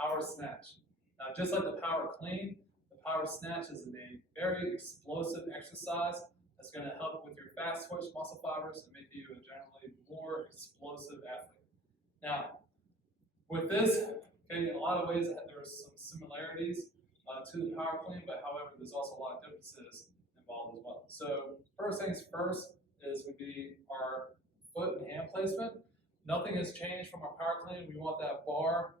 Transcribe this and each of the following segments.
power snatch. Now, just like the power clean, the power snatch is a very explosive exercise that's going to help with your fast twitch muscle fibers and make you a generally more explosive athlete. Now, with this, okay, in a lot of ways there's some similarities to the power clean, but however, there's also a lot of differences involved as well. So first things first would be our foot and hand placement. Nothing has changed from our power clean. We want that bar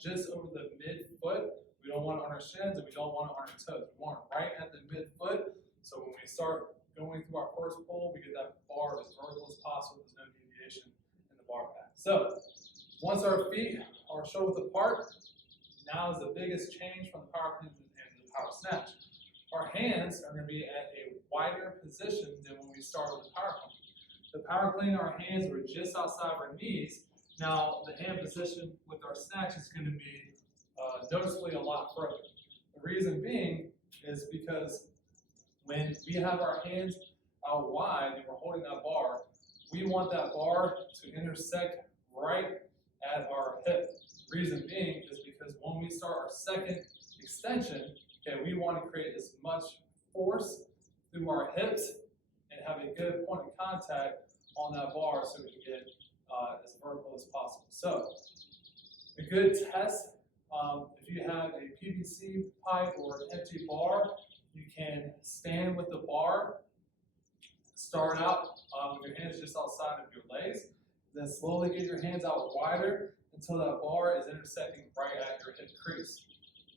just over the mid-foot. We don't want it on our shins and we don't want it on our toes. We want it right at the mid-foot. So when we start going through our first pull, we get that bar as vertical as possible. There's no deviation in the bar path. So once our feet are shoulder apart, now is the biggest change from the power clean and the power snatch. Our hands are going to be at a wider position than when we start with the power clean. The power clean, our hands were just outside our knees. Now the hand position with our snatch is going to be noticeably a lot further. The reason being is because when we have our hands out wide and we're holding that bar, we want that bar to intersect right at our hip. Reason being is because when we start our second extension, okay, we want to create as much force through our hips and have a good point of contact on that bar so we can get as vertical as possible. So a good test, if you have a PVC pipe or an empty bar, you can stand with the bar, start out with your hands just outside of your legs, then slowly get your hands out wider until that bar is intersecting right at your hip crease.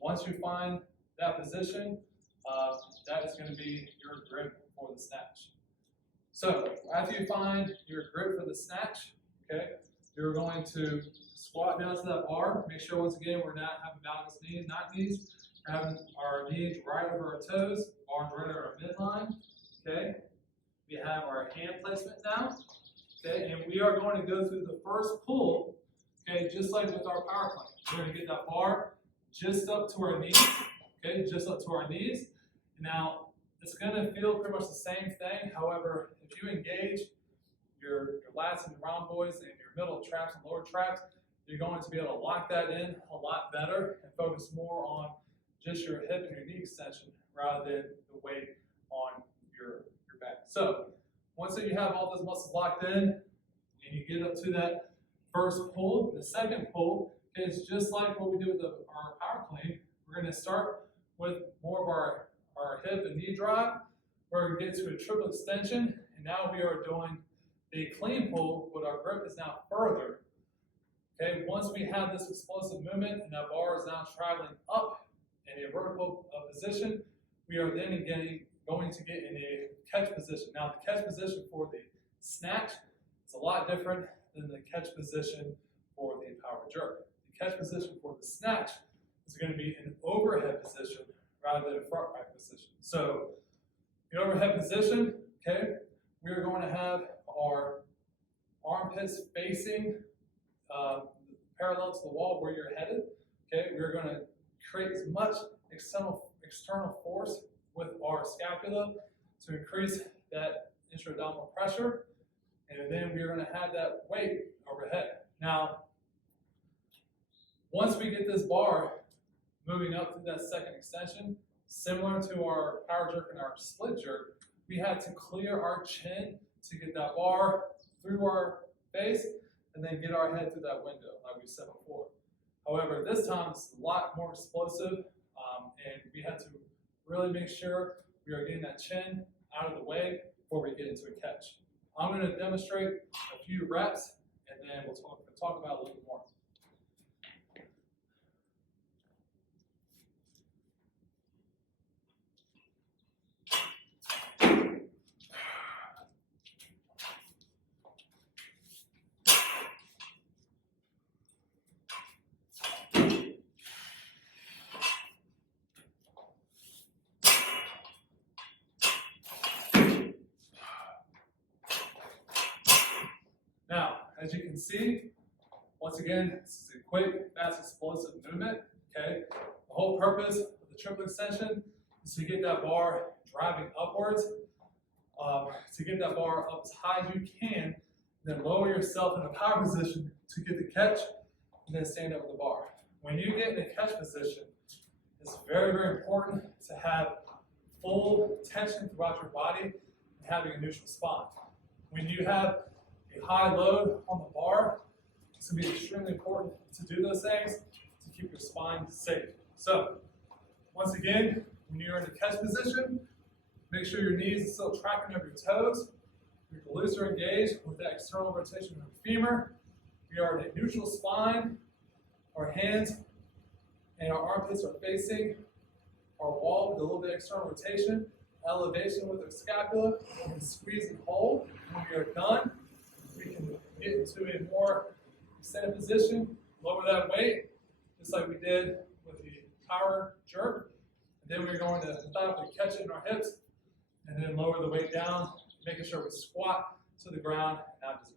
Once you find that position, that is going to be your grip for the snatch. So after you find your grip for the snatch, okay, you're going to squat down to that bar. Make sure once again we're not having balanced knees, not knees. We're having our knees right over our toes, arms right over our midline. Okay. We have our hand placement now. Okay, and we are going to go through the first pull. Okay, just like with our power clean. We're going to get that bar just up to our knees. Okay, just up to our knees. Now, it's going to feel pretty much the same thing. However, if you engage your lats and your round boys and your middle traps and lower traps, you're going to be able to lock that in a lot better and focus more on just your hip and your knee extension rather than the weight on your back. So, once you have all those muscles locked in and you get up to that first pull, the second pull is just like what we do with our power clean. We're going to start with more of our hip and knee drive. We're going to get to a triple extension, and now we are doing a clean pull, but our grip is now further. Okay, once we have this explosive movement and that bar is now traveling up in a vertical position, we are then going to get in a catch position. Now, the catch position for the snatch is a lot different than the catch position for the power jerk. The catch position for the snatch is going to be an overhead position rather than a front rack position. So, the overhead position, okay, we are going to have our armpits facing parallel to the wall where you're headed. Okay, we're going to create as much external force with our scapula to increase that intra-abdominal pressure, and then we're going to have that weight overhead. Now, once we get this bar moving up through that second extension, similar to our power jerk and our split jerk, we had to clear our chin to get that bar through our face and then get our head through that window, like we said before. However, this time it's a lot more explosive, and we had to really make sure we are getting that chin out of the way before we get into a catch. I'm going to demonstrate a few reps, and then we'll talk about it a little bit more. Now, as you can see, once again, this is a quick, fast, explosive movement. Okay, the whole purpose of the triple extension is to get that bar driving upwards, to get that bar up as high as you can, then lower yourself in a power position to get the catch, and then stand up with the bar. When you get in a catch position, it's very, very important to have full tension throughout your body and having a neutral spine. When you have a high load on the bar, it's going to be extremely important to do those things to keep your spine safe. So, once again, when you're in a catch position, make sure your knees are still tracking over your toes. Your glutes are engaged with that external rotation of your femur. We are in a neutral spine. Our hands and our armpits are facing our wall with a little bit of external rotation. Elevation with our scapula. We can squeeze and hold. When we are done, we can get into a more extended position, lower that weight, just like we did with the power jerk. And then we're going to methodically catch it in our hips and then lower the weight down, making sure we squat to the ground and not just